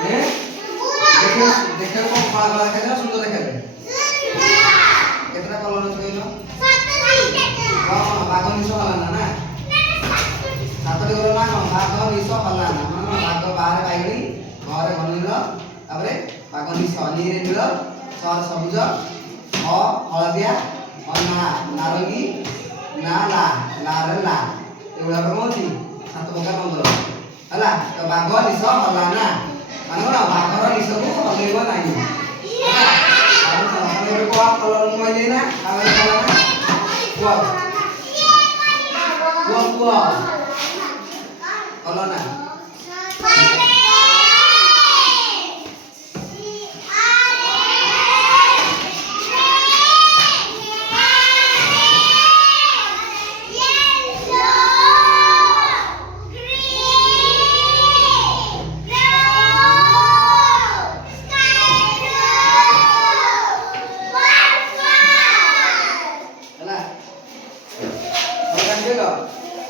देखो कौन कला कला देखा सुंदर देखा केतना कलर আছে কইলো বাঘ নিশো হলা না সাতটি করে না বাঘ নিশো হলা না মানে বাঘ বাহারে বাইগড়ি ঘরে ঘনীর তারপরে বাঘ নিশো নীরে নীল সর সবুজ অ হলদিয়া অনা নারঙ্গী না লা লারে লা এগুলা কমতি সাত প্রকার বন্ধ ହେଲା ତ ବାଘ ନିଶ ହଲା ନା ମାନେ କଣ ବାଘର ନିଶକୁ ହଲେଇବ ନାହିଁ ଆଉ ସମସ୍ତେ କୋଆ କଲର କହିଲେ ନା ଆଉ କଲର ନା କୁହ କୁହ କୁହ କଲର ନା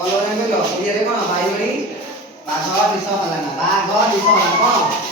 कलर ओडिया रे कोन बाइगणी बाघ दिस हला ना बाघ दिस हला कोन